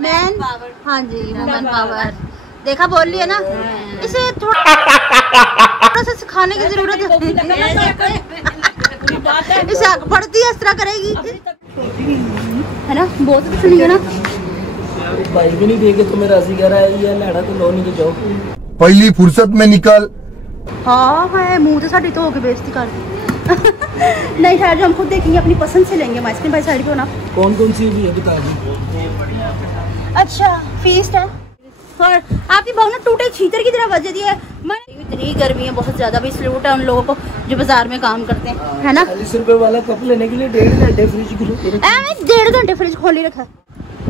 Man, हाँ जी women power. देखा बोल लिया ना, इसे थोड़ा सा सिखाने की जरूरत है। इसे आगे बढ़ती है इस तरह करेगी है ना, बहुत कुछ सुनिए ना। भाई भी नहीं देखे तो मेरा राजी कह रहा है, ये लड़ा तो लो नहीं जाओ पहली फुर्सत में निकल। हाँ है मुंह तो साड़ी तो होके बेइज्जती कर दी। नहीं ठहर जो हम खुद देखेंगे, अपनी पसंद से लेंगे। आइसक्रीम भाई साइड पे होना। कौन कौन सी भी है बता दी। अच्छा फीस्ट है और आपकी बहू ने टूटे छीतर की तरह वजह दी है। इतनी गर्मी है बहुत ज्यादा, भी सलूट है उन लोगों को जो बाजार में काम करते हैं, है ना। 40 रुपए वाला कप लेने के लिए 1.5 घंटे फ्रिज 1.5 घंटे फ्रिज खोली रखा।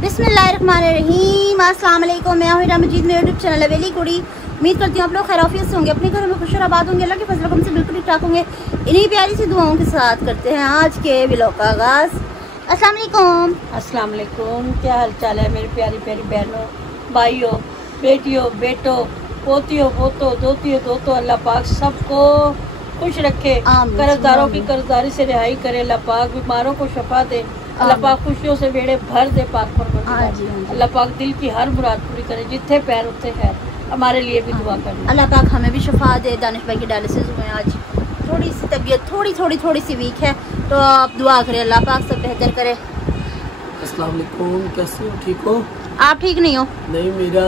बिस्मिल्लाहिर्रहमानिर्रहीम, अस्सलाम वालेकुम। मैं हूं हीरा मजीद, मेरे यूट्यूब चैनल है वेली कुड़ी। उम्मीद करती हूँ आप लोग खैरियत से होंगे, अपने घरों में खुश और आबाद होंगे, अल्लाह के फजल करम से बिल्कुल ठीक ठाक होंगे। इन्हीं प्यारी सी दुआओं के साथ करते हैं आज के व्लॉग का आगाज। अस्सलाम वालेकुम। अस्सलाम वालेकुम, क्या हाल चाल है मेरी प्यारी प्यारी बहनों, भाइयों, बेटियों, बेटों, पोतियों, पोतों, दोतियों, दोतों। अल्लाह पाक सबको खुश रखे, कर्जदारों की कर्जदारी से रिहाई करे। अल्लाह पाक बीमारों को शफा दे। अल्लाह पाक खुशियों से बेड़े भर दे। पाक परवरदिगार अल्लाह पाक दिल की हर मुराद पूरी करे। जितने पैर उतने खैर, हमारे लिए भी दुआ करना। अल्लाह पाक हमें भी शफा दे। दानिश भाई की डायलिसिस हुए आज, थोड़ी सी तबीयत थोड़ी सी वीक है, तो आप दुआ करें अल्लाह पाक सब बेहतर करे। अस्सलाम वालेकुम, कैसे हो, ठीक हो? आप ठीक नहीं हो? नहीं, मेरा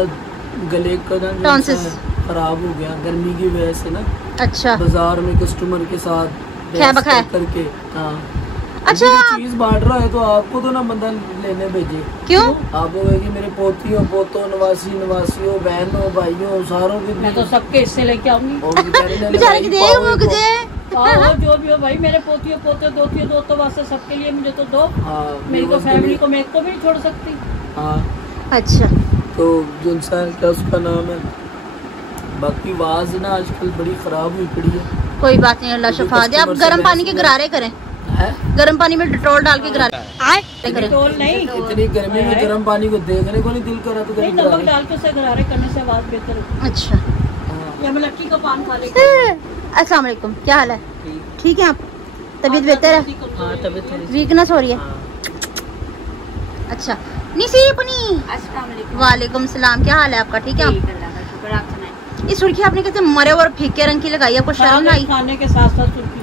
गले का टॉन्सिस खराब हो गया गर्मी की वजह से ना। अच्छा, बाजार में कस्टमर के साथ करके। हाँ अच्छा, चीज बांट रहा है तो आपको तो ना बंदा लेने भेजे। क्यों? आप बोलेगी मेरे पोतियों, पोतों, नवासियों, बहनों, भाइयों, सारों की। मैं तो सबके हिस्से लेके आऊंगी। बेचारे की देख मुझे जो भी हो भाई, मेरे पोतियों, पोते, दोतियों, दोस्तों वास्ते सबके लिए मुझे तो दो। मेरी तो फैमिली को मैं एक को भी नहीं छोड़ सकती। हाँ अच्छा, तो जो इंसान का उसका नाम है। बाकी आवाज ना आजकल बड़ी खराब हुई पड़ी है। कोई बात नहीं, अल्लाह शफा दे। आप गर्म पानी के गरारे करें, गर्म पानी में डिटोल डाल के गरारे डिटोल नहीं, इतनी गर्मी में गर्म पानी को देखने को नहीं दिल करा तो नमक डाल के उसे गरारे करने से आवाज बेहतर होती। अच्छा, या मैं लक्की का पान खा लेती हूं। अस्सलाम वालेकुम, क्या हाल है? ठीक है आप? तबीयत बेहतर है? हाँ, तबीयत वीकनेस हो रही है। अच्छा निसी अपनी। अस्सलाम वालेकुम। वालेकुम सलाम, क्या हाल है आपका? ठीक है। ये सुर्खी आपने कैसे मरे और फीके रंग की लगाई, आपको शर्म ना आई? खाने के साथ साथ सुर्खी।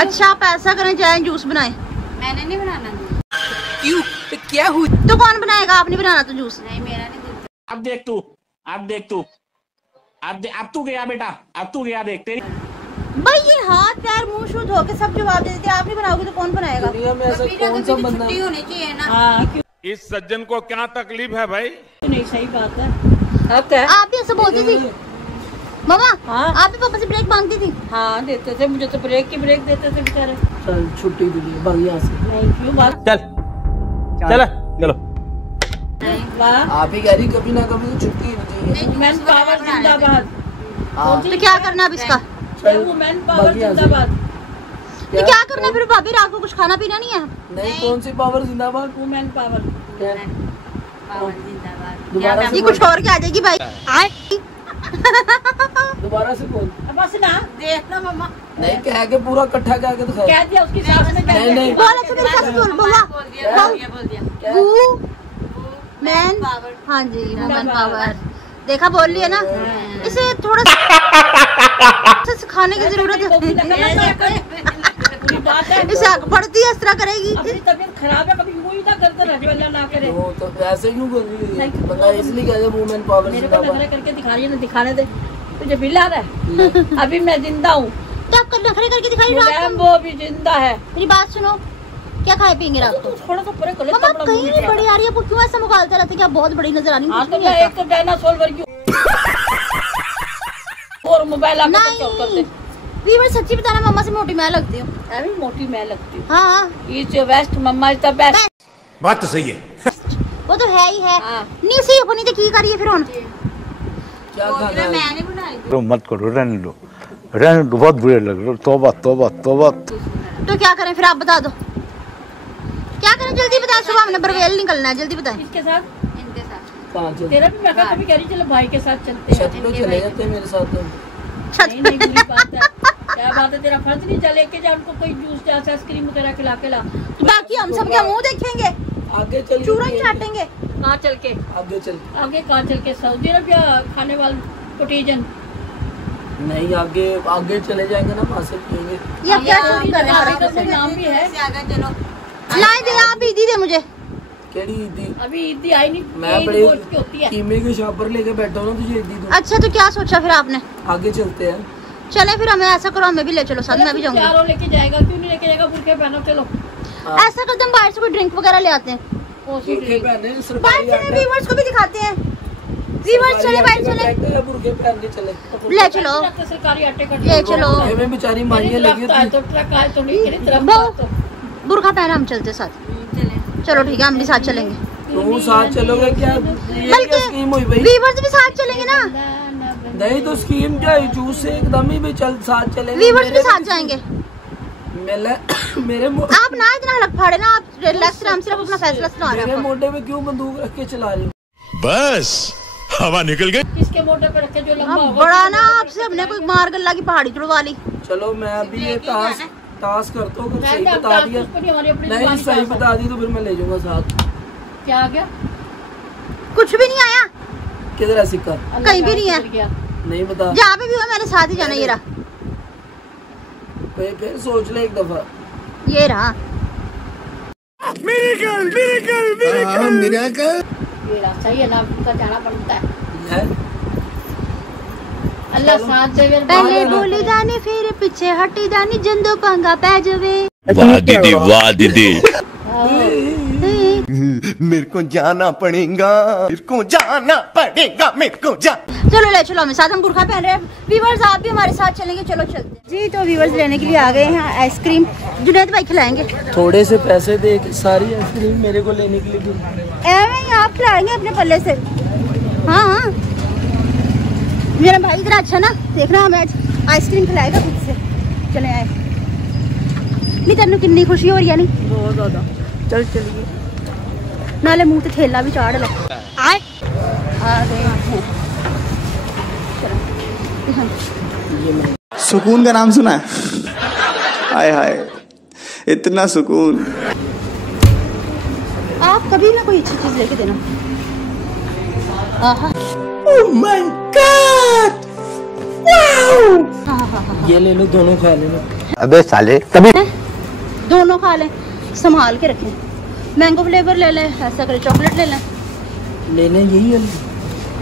अच्छा आप ऐसा करें, चाहे जूस बनाए। मैंने नहीं बनाना। क्यों? तो क्या हुई? तो कौन बनाएगा? आपने बनाना तो जूस। नहीं, मेरा नहीं। अब देख तू, अब तू गया बेटा, अब तू गया, देख तेरी। भाई ये हाथ पैर मुंह शू धो के सब जवाब दे देते, आप नहीं बनाओगे तो कौन बनाएगा? दुनिया में ऐसा कौन सा बंदा होनी चाहिए ना। इस सज्जन को क्या तकलीफ है भाई? नहीं, सही बात है। आप भी ऐसा बोलती थी मामा? हाँ, आप भी पापा से ब्रेक मांगती थी? हाँ देते थे, मुझे तो ब्रेक देते थे बेचारे। चल छुट्टी दीजिए भाग यहाँ से। नहीं क्यों बात, चलो वाह। आप ही कह रही कभी ना कभी तो छुट्टी नहीं। वुमेन पावर जिंदाबाद। तो क्या करना अब इसका? वुमेन पावर जिंदाबाद। तो क्या करना है फिर भाभी? रात को कुछ खाना पीना नहीं है? नहीं, कौन सी पावर जिंदाबाद? वुमेन पावर दोबारा ये कुछ और क्या आ जाएगी भाई? दोबारा से बोल। बस ना देखना मम्मा। नहीं, कह के पूरा इकट्ठा कह के दिखाओ। कह दिया उसकी सास ने। नहीं बोल अच्छा मेरे साथ बोल। बोल दिया मैन, हाँ जी वुमेन पावर। देखा बोल लिया ना, इसे थोड़ा सा सिखाने की जरूरत है। इसे आगे बढ़ती है इस तरह करेगी। तबीयत खराब है, कभी यूं ही ना करते रहे, अल्लाह ना करे। तो ऐसे क्यों कर रही है? बंदा इसलिए कहते हैं वुमेन पावर मेरे को नखरे करके दिखा रही है ना, दिखाने दे। तुझे बिल आ रहा है? अभी मैं जिंदा हूँ तो आप नखरे करके दिखाई रात को। वो भी जिंदा है। मेरी बात सुनो, क्या खाए पियेंगे रात को? थोड़ा सा परे कर। मम्मा कहीं नहीं बड़ी आ रही है, क्यों ऐसा मुखालता रहता है कि आप बहुत बड़ी नजर आ रही है? तो मैं एक तो डायनासोर वर्गी और मोबाइल आप करते। वीवर सच्ची बताना, मम्मा से मोटी मैं लगती हूँ। मैं भी मोटी मैं लगती हूँ। हाँ, is your best, mamma is the best. बात तो सही है। वो तो है ही है। नहीं सही अपनी तो की करिए फिर हुन। क्या खाना? मैंने बनाई। तो मत करो, रहने दो, बहुत बुरे लग रहे। तौबा तौबा तौबा। तो क्या करें फिर? आप बता दो क्या करें, जल्दी बताएं। सुबह हमने बरवेल निकलना है, जल्दी बताएं। इसके साथ, इनके साथ। तेरा भी मैं कभी कह रही चलो भाई के साथ चलते हैं। छत पे चले जाते हैं मेरे साथ। तो छत पे नहीं बुरी बात है। क्या बात है, तेरा फर्ज नहीं चले के जा उनको कोई जूस जा आइसक्रीम वगैरह खिला के ला। बाकी हम सब क्या मुंह देखेंगे, आगे चल चूरन चाटेंगे। कहाँ चल के? आगे चल कहाँ चल के? सऊदी अरब या खाने वाले कोटेजन? नहीं, आगे आगे चले जाएंगे ना, वहाँ से पियेंगे। ये अब क्या चोरी कर रहे हैं? का नाम भी है। लाए दे आप ईदी दे मुझे। केड़ी ईदी? अभी ईदी आई नहीं, मैं ईद बड़े गोश्त की होती है। कीमे के शॉपर लेके बैठा हूँ, तुझे ईदी दूँ। अच्छा तो क्या सोचा फिर आपने? आगे चलते हैं। चले फिर, हमें ऐसा करो, हमें भी ले चलो साथ, मैं भी जाऊंगी। चारों लेके जाएगा, क्यों नहीं लेके जाएगा? बुरखे पहनो, चलो। ऐसा करते हम बाहर से कोई ड्रिंक वगैरह ले आते हैं, बुरखे पहने बाहर सरकारी चले, व्यूअर्स को भी दिखाते हैं। व्यूअर्स चले, बाहर चले, बुरखे पहनने चले। ले चलो, सरकारी आटे का ले चलो। बुरखे में बेचारी मानिए लगी थी। तो ट्रक आए तो नहीं, तेरी तरफ वो तो बुरखा पहना, हम चलते साथ। चलो ठीक है, हम भी साथ चलेंगे। तू साथ चलोगे क्या? बल्कि स्कीम हुई भाई। व्यूअर्स भी साथ चलेंगे ना। नहीं तो स्कीम क्या है? जूस से एकदम ही भी चल साथ चलेंगे। व्यूअर्स भी साथ जाएंगे। मेरे आप ना इतना हलक फाड़े ना, आप रिलैक्स आराम से अपना फैसला सुना रहे मेरे हैं। मोटे में क्यों बंदूक रख के चला रही हो? बस हवा निकल गई। किसके मोटे पे रखे जो लंबा होगा? बड़ा ना आपसे हमने कोई मार गल्ला की पहाड़ी तुड़वा ली। चलो मैं अभी ये टास्क करता हूँ, सही मैं बता दिया। नहीं, नहीं सही बता दी तो फिर मैं ले जाऊंगा साथ। क्या आ गया? कुछ भी नहीं आया, किधर है सिक्का? कहीं भी नहीं है। नहीं बता। जहाँ पे भी हुआ मेरे साथ ही जाना। ये रहा, फिर सोच ले एक दफा। ये रहा। ये रास्ता ही है ना, का जाना पड़ता है। है? अल्लाह साथ देवे। पहले बोली जानी फिर पीछे हटी जानी, जंदो पंगा पै जवे। वाह दीदी, वाह दीदी। मेरे को जाना पड़ेगा, मेरे को जाना पड़ेगा, मेरे को जा। चलो ले चलो हमें साथ, हम बुरखा पहन रहे हैं। व्यूअर्स आप भी हमारे साथ चलेंगे, चलो चलते हैं जी। तो व्यूअर्स लेने के लिए आ गए हैं आइसक्रीम, जुनैद भाई खिलाएंगे। थोड़े से पैसे दे के सारी आइसक्रीम मेरे को लेने के लिए एवं ही आप खिलाएंगे अपने पल्ले से। हाँ हाँ, मेरा भाई इतना अच्छा ना, देखना हमें आज आइसक्रीम खिलाएगा खुद से। चले आए नहीं, तेन कितनी खुशी हो रही है? नहीं बहुत ज्यादा। चल चलिए, नाले मुंह ते थैला भी चाड़ लो। आए आ गए हैं। चलो सुकून का नाम सुना है? हाय हाय, इतना सुकून। आप कभी ना कोई अच्छी चीज लेके देना। आहा, ओह माय गॉड, वाओ। हाँ, ये ले लो, दोनों खा लेना। अबे साले तभी दोनों खा लें, संभाल के रखें। मैंगो फ्लेवर ले लें, ऐसा करें चॉकलेट ले लें। ले लें यही वाले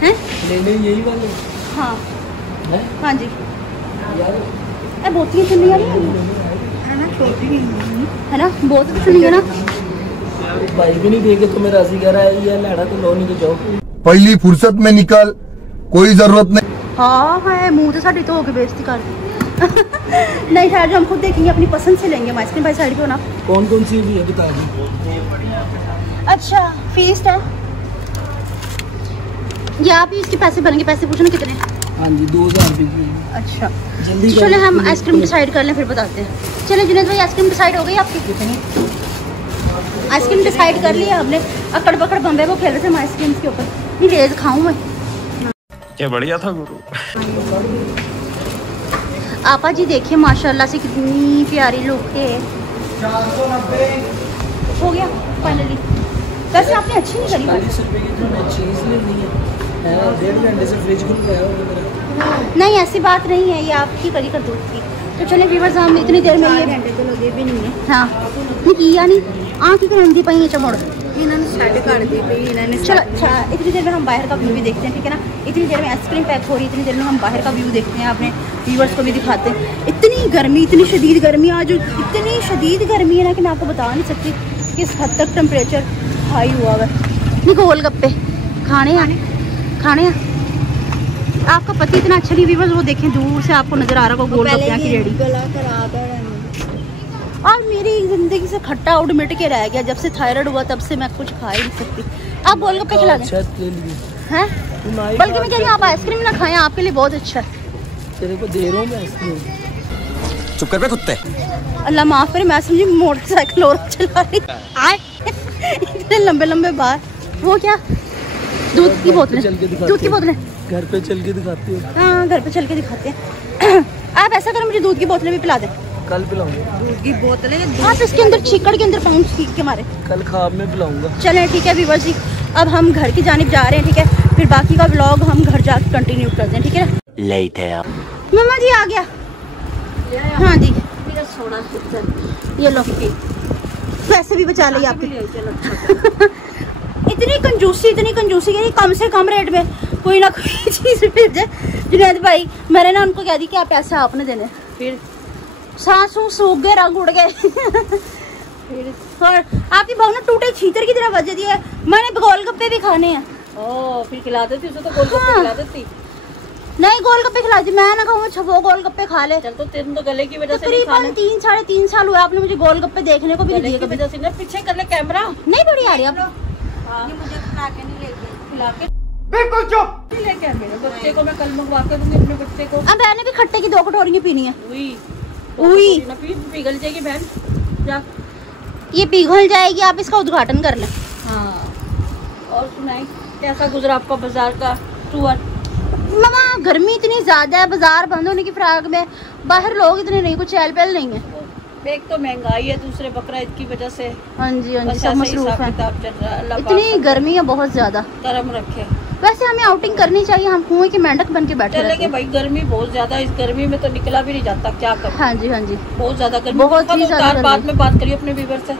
हैं? ले लें यही वाले हाँ हैं? हाँ जी। यार बोतल चुनी है ना, छोटी है ना, बोतल चुनी है ना। भाई भी नहीं देखे तो मेरा राजी कह रहा है, ये लड़ा तो लो नहीं तो जाओ। पहली फुर्सत में निकल, कोई जरूरत नहीं। हाँ है, मुंह तो साड़ी तो होके बेइज्जती कर दी। नहीं खैर, जो हम खुद देखेंगे, अपनी पसंद से लेंगे। आइसक्रीम भाई साइड पे होना। कौन कौन सी भी है बता दी। अच्छा फीस है या आप ही इसके पैसे बनेंगे? पैसे पूछना कितने? हाँ जी 2000 रुपये की। अच्छा जल्दी चले हम आइसक्रीम डिसाइड कर लें, फिर बताते हैं। चले जुनैद भाई, आइसक्रीम डिसाइड हो गई आपकी? आइसक्रीम डिसाइड कर लिया हमने। अकड़ पकड़ बम्बे को खेल रहे थे हम आइसक्रीम के ऊपर। नहीं रेज खाऊं मैं। क्या बढ़िया था गुरु। आपा जी देखिए माशाल्लाह से कितनी प्यारी लुक है। 490 हो गया फाइनली। वैसे आपने अच्छी नहीं करी। 40 रुपये की तो चीज़ लेनी है। 1.5 घंटे से फ्रिज खुल गया होगा मेरा। नहीं ऐसी बात नहीं है, ये आपकी करी कर दूध की। तो चले व्यूअर्स, हम इतनी देर में ये घंटे तो लगे भी नहीं है। हाँ नहीं किया नहीं, आँख की करंदी पई है चमोड़। इन्होंने साइड कर दी पई इन्होंने। चलो अच्छा, इतनी देर में हम बाहर का व्यू भी देखते हैं, ठीक है ना। इतनी देर में आइसक्रीम पैक हो रही है, इतनी देर में हम बाहर का व्यू देखते हैं, अपने व्यूअर्स को भी दिखाते हैं। इतनी गर्मी, इतनी शदीद गर्मी, आज इतनी शदीद गर्मी है ना कि मैं आपको बता नहीं सकती किस हद तक टेम्परेचर हाई हुआ है। नहीं गोलगप्पे खाने हैं। आपका पति इतना अच्छा नहीं, व्यूअर्स वो देखें दूर से आपको नजर आ रहा होगा गोलगप्पे की रेडी। और मेरी जिंदगी से खट्टा आउट मिट के रह गया। जब से थायराइड हुआ तब से मैं कुछ खा ही नहीं सकती। आप गोलगप्पे खिला दें हैं? बल्कि मैं कह रही हूँ आप आइसक्रीम ना खाएं, आपके लिए बहुत अच्छा है। तेरे को दे रहा हूँ मैं आइसक्रीम। चुप कर बे कुत्ते। अल्लाह माफ करे, मैं समझी मोटरसाइकिल और चला रही। आए इतने लंबे लंबे बाल। वो क्या दूध की बोतलें? दूध की बोतलें घर पे चल के दिखाती हो? हाँ घर पे चल के दिखाते हैं। आप ऐसा करें मुझे दूध की बोतलें भी पिला दें। कल पिलाऊंगा। दूध की बोतलें आप इसके अंदर छिकड़ के अंदर पाउंड सीख के मारे। कल ख्वाब में पिलाऊंगा। चलें ठीक है व्यूअर्स जी, अब हम घर की जानिब जा रहे हैं, ठीक है। फिर बाकी का व्लॉग हम घर जाकर कंटिन्यू करते हैं, ठीक है ना। Later. मम्मा जी आ गया। हाँ जी मेरा सोना सिस्टर, ये लो, पैसे भी बचा लिए आपके। इतनी कंजूसी कि कम से कम रेट में कोई ना कोई चीज मिल जाए। जुनैद भाई मैंने ना उनको कह दी कि आप पैसे आपने देने, फिर सांसों सूख गए, रंग उड़ गए। फिर और आपकी बहू ने टूटे छीतर की तरह वजह दिया है। मैंने गोलगप्पे भी खाने हैं। ओ फिर खिला देती उसे, तो गोलगप्पे खिला देती। नहीं गोलगप्पे खिला दी, मैं ना कहूँ अच्छा वो गोलगप्पे खा ले। चल तो तेरे तो गले की वजह से नहीं तकरीबन 3-3.5 साल हुए आपने मुझे गोलगप्पे देखने को भी नहीं गले दिए की कभी। वजह से ना। पीछे कर ले कैमरा। नहीं बड़ी आ रही आप। ये मुझे खिला के नहीं लेके, खिला के बिल्कुल चुप। नहीं लेके आ। मेरे बच्चे को मैं कल मंगवा के दूंगी, अपने बच्चे को। अब मैंने भी खट्टे की 2 कटोरियाँ पीनी है। उई ना पिघल जाएगी बहन, जा। ये पिघल जाएगी, आप इसका उद्घाटन कर लें। हाँ और सुनाई कैसा गुजरा आपका बाजार का टूर? मामा गर्मी इतनी ज्यादा है, बाजार बंद होने की फिराक में बाहर लोग इतने नहीं, कुछ चहल पहल नहीं है। एक तो महंगाई है, दूसरे बकरा ईद की वजह से हाँ जी बस सब ऐसे मसरूफ हिसाब है। किताब चल रहा है। अल्लाह इतनी गर्मी है बहुत ज्यादा। करम रखे। वैसे हमें आउटिंग करनी चाहिए, हम कुएं के मेंढक बन के बैठे रहते चलेंगे हैं। भाई, गर्मी बहुत ज्यादा, इस गर्मी में तो निकला भी नहीं जाता, क्या कर। हाँ जी हाँ जी बहुत ज्यादा गर्मी। बहुत ही बुर्खा तो ज्यादा उतार, गर्मी। बाद में बात करिए अपने व्यूअर से,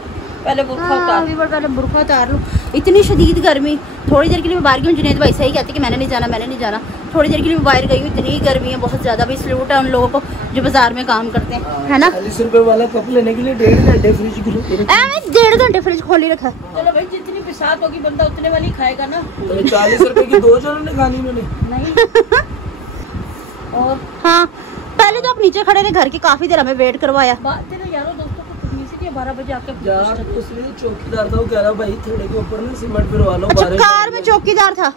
पहले बुर्खा हाँ, उतार। अभी पहले बुर्खा उतार लूँ। इतनी शदीद गर्मी, थोड़ी देर के लिए मैं बाहर गई। जुनैद भाई सही कहते कि मैंने नहीं जाना। थोड़ी देर के लिए मैं बाहर गई हूँ, इतनी गर्मी है बहुत ज्यादा। भाई सलूट है उन लोगों को जो बाजार में काम करते हैं, है ना। 40 रुपए वाला कप लेने के लिए 1.5 घंटे फ्रिज खोलो। 1.5 घंटे फ्रिज खोली रखा है। चलो भाई, जितनी बिसात होगी बंदा उतने वाली खाएगा ना। तो 40 रुपए की 2 जनों ने खानी मैंने। नहीं और हाँ पहले तो आप नीचे खड़े रहे, घर की काफी देर हमें वेट करवाया। बात तेरे यारों दोस्तों को तमीज ही नहीं, 12 बजे आके यार उसने चौकीदार था, वो कह रहा भाई थोड़े के ऊपर ना सीमेंट फिरवा लो। अच्छा 12 कार में चौकीदार था?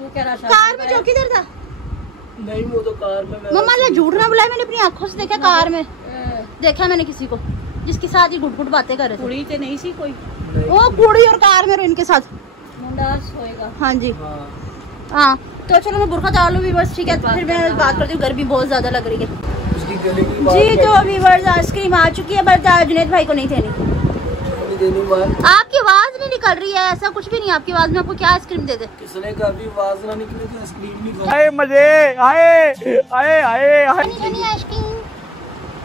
तू कह रहा कार में चौकीदार था? नहीं वो तो कार में मैं मम्मा ने झूठ ना बुलाया, मैंने अपनी आंखों से देखा। कार में देखा मैंने किसी को जिसके साथ ही घुट-घुट बातें कर रहे थे। कुड़ी तो नहीं सी कोई, वो कुड़ी और कार में इनके साथ मुंडास होएगा। हाँ जी हाँ। हाँ तो चलो मैं बुर्खा डाल लूँ व्यूअर्स, ठीक है। फिर मैं बात करती हूँ, गर्मी बहुत ज्यादा लग रही है उसकी गले की बात जी। तो व्यूअर्स आइसक्रीम आ चुकी है, बट जुनैद भाई को नहीं देनी। देनी बात। आपकी आवाज नहीं निकल रही है, ऐसा कुछ भी नहीं आपकी आवाज में। आपको क्या आइसक्रीम दे दे? किसने कहा भी आवाज ना निकले तो आइसक्रीम नहीं खाओ। आए मजे आए आए आए आइसक्रीम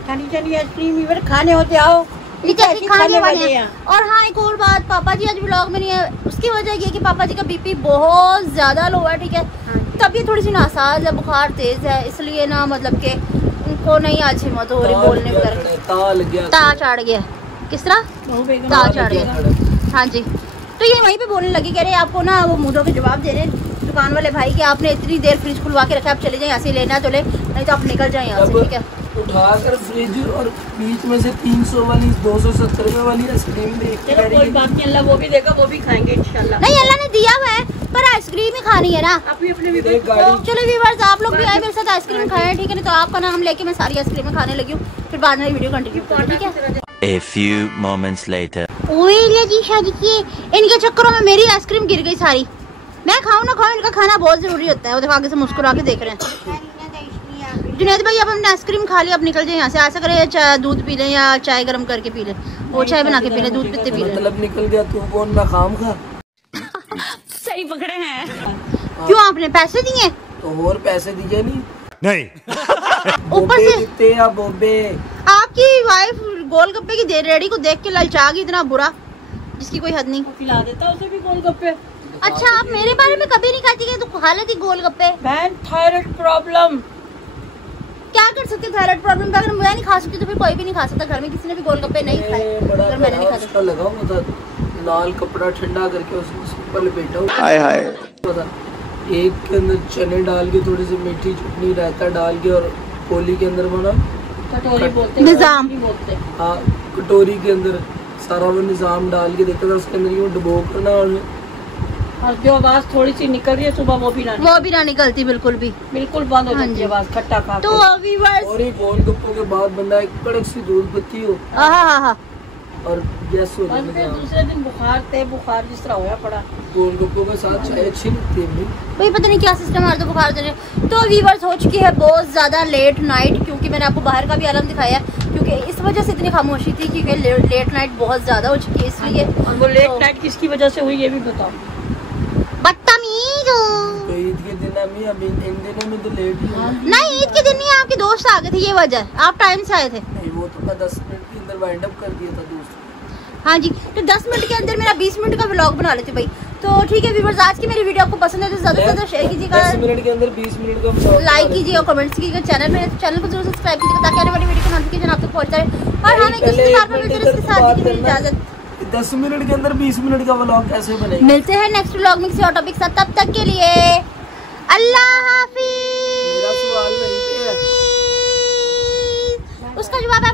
खानी आइसक्रीम इधर खाने होते आओ, लीजिए खाने वाले हैं। और हाँ एक और बात, पापा जी आज व्लॉग में नहीं है, उसकी वजह ये कि पापा जी का बीपी बहुत ज्यादा लो है, ठीक है। तबीयत थोड़ी सी नासाज है, बुखार तेज है, इसलिए ना मतलब कि उनको नहीं आज हिम्मत हो रही बोलने वगैरह। ता चढ़ गया। किस तरह? ता चढ़ गया। हाँ जी तो ये वहीं पे बोलने लगी, कह रहे आपको ना वो मुंह के जवाब दे रहे दुकान वाले भाई कि आपने इतनी देर फ्रिज खुलवा के रखा, आप चले जाए यहाँ से, लेना तो ले, नहीं तो आप निकल जाए यहाँ से, ठीक है। उठाकर फ्रिज और बीच में से 300 वाली 270 रुपए वाली आइसक्रीम देख के चलो कोई बात नहीं, अल्लाह वो भी देगा, वो भी खाएंगे इंशाल्लाह। नहीं अल्लाह ने दिया हुआ है, पर आइसक्रीम ही खानी है ना। आप भी अपने एक गाड़ी चलो व्यूअर्स आप लोग भी आए मेरे साथ आइसक्रीम खाएं, ठीक है ना। तो आपका नाम लेके मैं सारी आइसक्रीम खाने लगी हूँ, फिर बाद में वीडियो कंटिन्यू करूँ, ठीक है। A few moments later. ओए जी शादी किए, इनके चक्करों में मेरी आइसक्रीम गिर गई सारी। मैं खाऊं ना खाऊं, इनका खाना बहुत जरूरी होता है। वो देखो आगे से मुस्कुरा के देख रहे हैं। जुनैद भाई अब हमने आइसक्रीम खा लिया, अब निकल जाए यहाँ से। ऐसा करें चाय दूध पी लें या चाय गर्म करके पी लें, वो चाय बना के पी लें, दूध पीते पी लें। मतलब निकल गया तू कौन ना खाम खा। सही पकड़े हैं। क्यों आपने पैसे दिए? तो और पैसे दीजिए नहीं ऊपर से कितने या बोबे। आपकी वाइफ गोलगप्पे की रेडी को देख के ललचा गई इतना बुरा, जिसकी कोई हद नहीं। खिला देता उसे भी गोलगप्पे। अच्छा आप मेरे बारे में कभी नहीं खाती कि तू खा लेती गोलगप्पे? बहन थायराइड प्रॉब्लम। क्या कर सकते थायराइड प्रॉब्लम का? अगर मैं नहीं खा सकती तो फिर कोई भी नहीं खा सकता। घर में किसी ने भी गोलगप्पे नहीं खाए अगर मैंने नहीं खाया। लगा हुआ था लाल कपड़ा ठंडा करके उसके ऊपर लपेटा हुआ। हाय हाय। एक के अंदर चने डाल के, थोड़ी सी मीठी चटनी रायता डाल के, और कोली के अंदर बना कटोरी बोलते निजाम बोलते। हाँ कटोरी के अंदर सारा वो निजाम डाल के देता था, उसके अंदर यूँ डुबो करना। और जो आवाज थोड़ी सी निकल रही है सुबह वो भी ना निकलती बिल्कुल भी, बिल्कुल बंद हो हाँ जाती जी। है आवाज खट्टा खा तो के। व्यूअर्स और एक गोलगप्पों के बाद बंदा एक कड़क सी दूध पत्ती हो, हाँ और गैस हो और फिर दूसरे दिन बुखार जिस तरह होया पड़ा। गोलगप्पों के साथ चाय अच्छी लगती है भाई, पता नहीं क्या सिस्टम आ रहा था बुखार देने। तो व्यूअर्स हो चुकी है बहुत ज़्यादा लेट नाइट, क्योंकि मैंने आपको बाहर का भी आलम दिखाया, क्योंकि इस वजह से इतनी खामोशी थी क्योंकि लेट नाइट बहुत ज़्यादा हो चुकी है इसलिए। और वो लेट नाइट किसकी वजह से हुई ये भी बताओ। बदतमीज हो। तो ईद के दिन अभी इन दिनों में तो लेट ही होगा। नहीं, ईद के दिन नहीं, आपके दोस्त आ गए थे, ये वजह। आप टाइम से आए थे। नहीं, वो तो मैं 10 मिनट के अंदर वाइंड अप कर दिया था दोस्त। हाँ जी, तो 10 मिनट के अंदर मेरा 20 मिनट का व्लॉग बना लेते भाई। तो ठीक है व्यूअर्स, आज की मेरी वीडियो आपको पसंद है तो ज़्यादा से ज़्यादा शेयर कीजिएगा, 10 मिनट के अंदर 20 मिनट का व्लॉग लाइक कीजिए और कमेंट्स कीजिएगा। चैनल को जरूर सब्सक्राइब कीजिएगा ताकि आने वाली वीडियो का नोटिफिकेशन आप तक पहुंच जाए। और हमें किसी बात पर मिलते इसके साथ की मेरी इजाजत। 10 मिनट के अंदर 20 मिनट का व्लॉग कैसे बनेगा? मिलते हैं नेक्स्ट व्लॉग में किसी और टॉपिक के साथ, तब तक के लिए अल्लाह हाफिज। मेरा सवाल नहीं है। उसका जवाब है